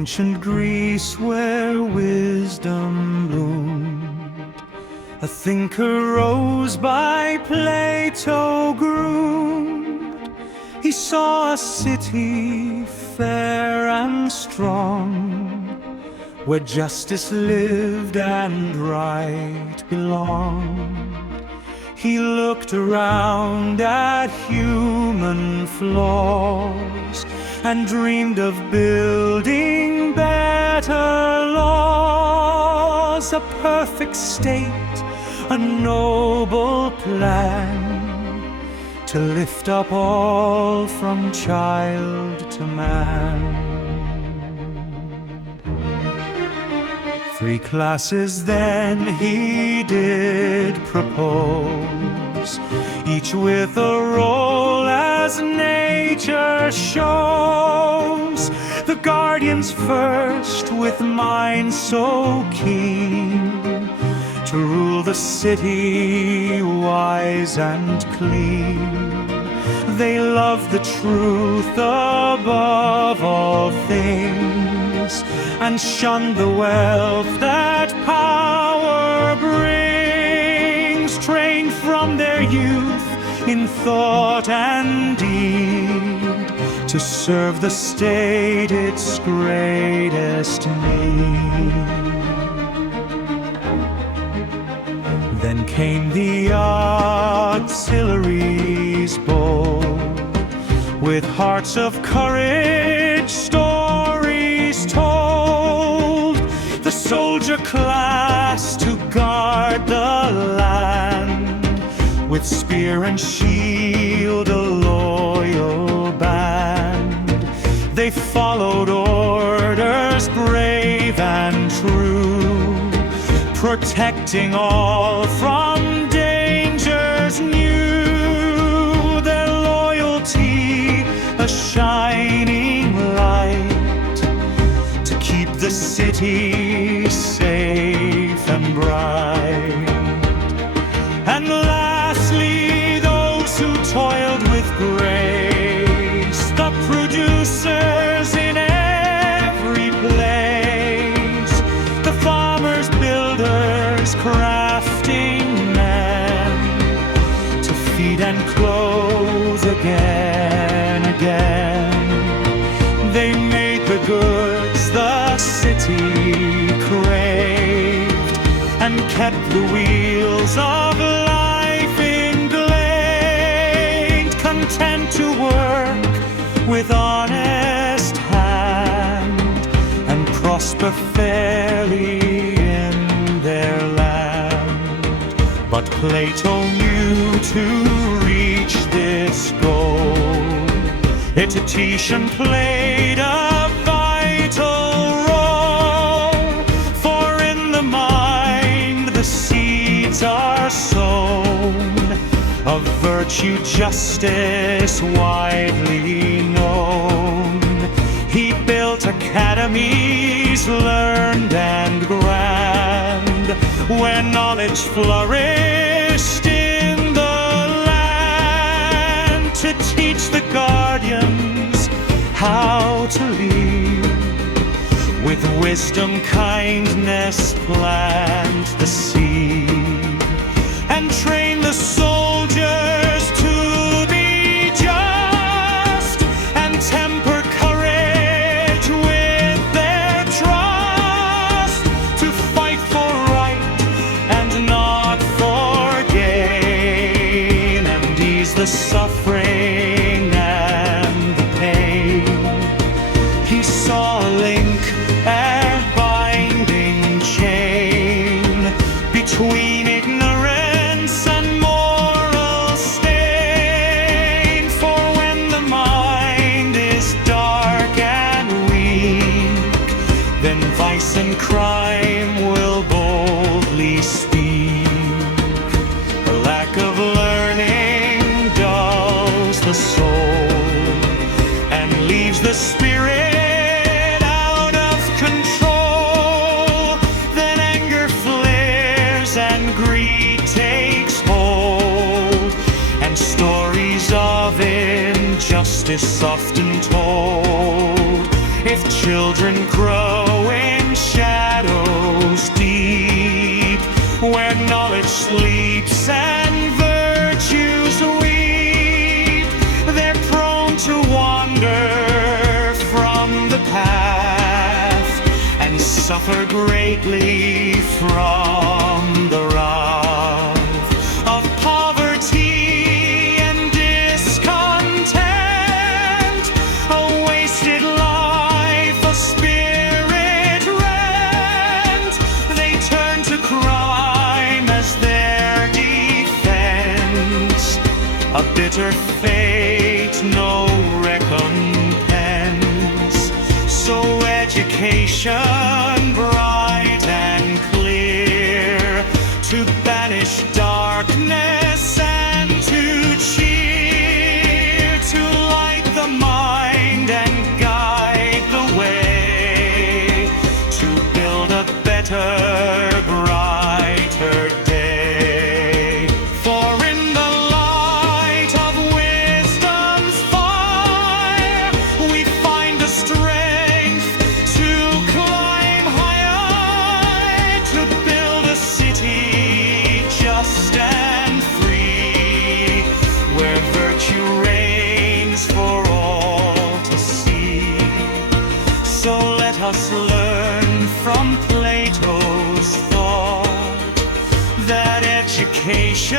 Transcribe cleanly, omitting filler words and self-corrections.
ancient Greece where wisdom bloomed, a thinker rose by Plato groomed. He saw a city fair and strong, where justice lived and right belonged. He looked around at human flaws and dreamed of building better laws, a perfect state, a noble plan to lift up all from child to man. 3 classes then he did propose, each with a role as nature shows. The guardians first, with minds so keen, to rule the city wise and clean. They loved the truth above all things, and shunned the wealth that power brings. Trained from their youth in thought and deed, to serve the state its greatest need. Then came the auxiliaries bold, with hearts of courage, stories told. The soldier class to guard the land, with spear and shield a loyal band. They followed orders brave and true, protecting all from dangers new. Their loyalty a shining light, to keep the city safe and bright. And lastly, those who toiled with grace, the producers in every place, the farmers, builders, crafting men, to feed and clothe again. They made the goods the city craved, and kept the wheels of life engraved. Content to work with honest hand, and prosper fairly in their land. But Plato knew to reach this goal, Etition played a vital role. For in the mind the seeds are sown, of virtue, justice widely known. He built academies learned and grand, where knowledge flourished in the land, to teach the guardians how to lead. With wisdom, kindness, plant the seed, and train the soldiers to be just, and temper courage with their trust, to fight for right and not for gain, and ease the suffering and the pain. He saw a link, a binding chain, between ignorance and moral stain. For when the mind is dark and weak, then vice and crime will boldly speak. The lack of learning dulls the soul, and leaves the spirit out of control. Then anger flares and greed takes hold, and stories of injustice often told, if children grow in shadows deep, where knowledge sleeps and virtues weep, they're prone to wander from the path and suffer greatly from the wrath of poverty and discontent, a wasted life, a spirit rent. They turn to crime as their defense, a bitter fate, no recompense. So education bright and clear, to banish darkness and to cheer, to light the mind and guide the way, to build a better, brighter day. For in the light of wisdom's fire, we find the strength to climb higher, to build a city just and free, where virtue reigns for all to see. So let us learn from Plato's thought that education